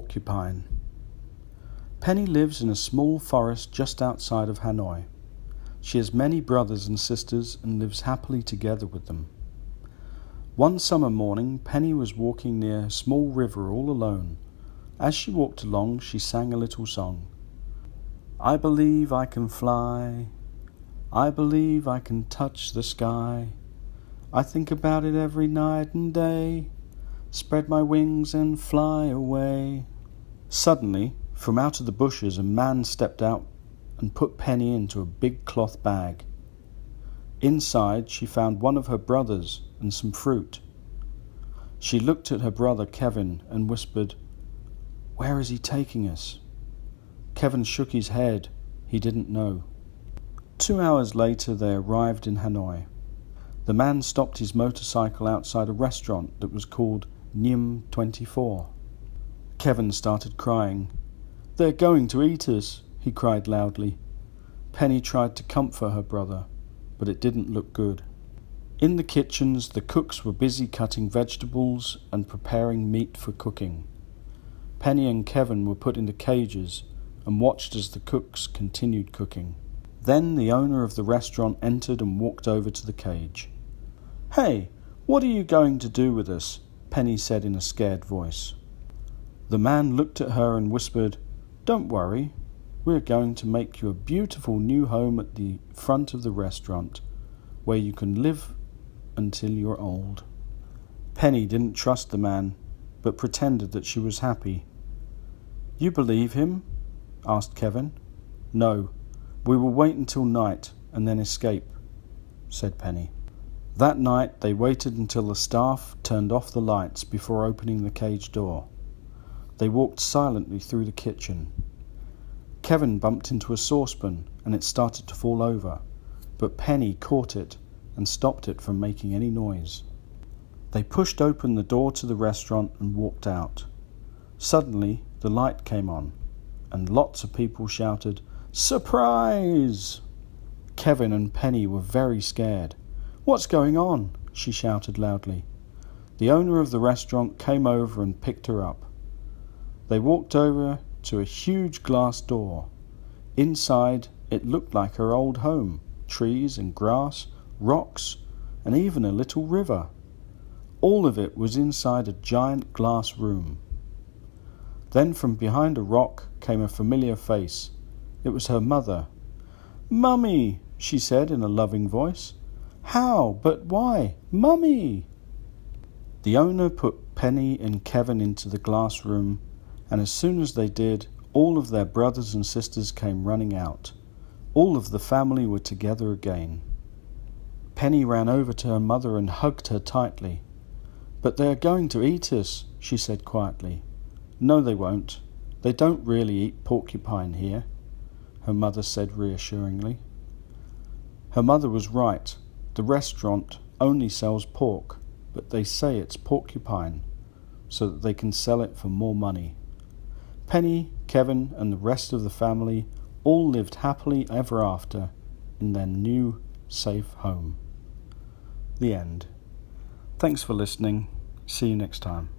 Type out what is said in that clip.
Porcupine. Peny lives in a small forest just outside of Hanoi. She has many brothers and sisters and lives happily together with them. One summer morning, Peny was walking near a small river all alone. As she walked along, she sang a little song. I believe I can fly. I believe I can touch the sky. I think about it every night and day. Spread my wings and fly away. Suddenly, from out of the bushes, a man stepped out and put Peny into a big cloth bag. Inside, she found one of her brothers and some fruit. She looked at her brother Kevin and whispered, "Where is he taking us?" Kevin shook his head. He didn't know. 2 hours later, they arrived in Hanoi. The man stopped his motorcycle outside a restaurant that was called Nim 24. Kevin started crying. "They're going to eat us," he cried loudly. Peny tried to comfort her brother, but it didn't look good. In the kitchens, the cooks were busy cutting vegetables and preparing meat for cooking. Peny and Kevin were put into cages and watched as the cooks continued cooking. Then the owner of the restaurant entered and walked over to the cage. "Hey, what are you going to do with us?" Peny said in a scared voice. The man looked at her and whispered, "Don't worry, we're going to make you a beautiful new home at the front of the restaurant, where you can live until you're old." Peny didn't trust the man, but pretended that she was happy. "You believe him?" asked Kevin. "No, we will wait until night and then escape," said Peny. That night they waited until the staff turned off the lights before opening the cage door. They walked silently through the kitchen. Kevin bumped into a saucepan and it started to fall over, but Peny caught it and stopped it from making any noise. They pushed open the door to the restaurant and walked out. Suddenly the light came on and lots of people shouted, "Surprise!" Kevin and Peny were very scared. "What's going on?" she shouted loudly. The owner of the restaurant came over and picked her up. They walked over to a huge glass door. Inside, it looked like her old home, trees and grass, rocks, and even a little river. All of it was inside a giant glass room. Then from behind a rock came a familiar face. It was her mother. "Mummy," she said in a loving voice. "How? But why? Mummy!" The owner put Peny and Kevin into the glass room, and as soon as they did, all of their brothers and sisters came running out. All of the family were together again. Peny ran over to her mother and hugged her tightly. "But they are going to eat us," she said quietly. "No, they won't. They don't really eat porcupine here," her mother said reassuringly. Her mother was right. The restaurant only sells pork, but they say it's porcupine, so that they can sell it for more money. Peny, Kevin, and the rest of the family all lived happily ever after in their new, safe home. The end. Thanks for listening. See you next time.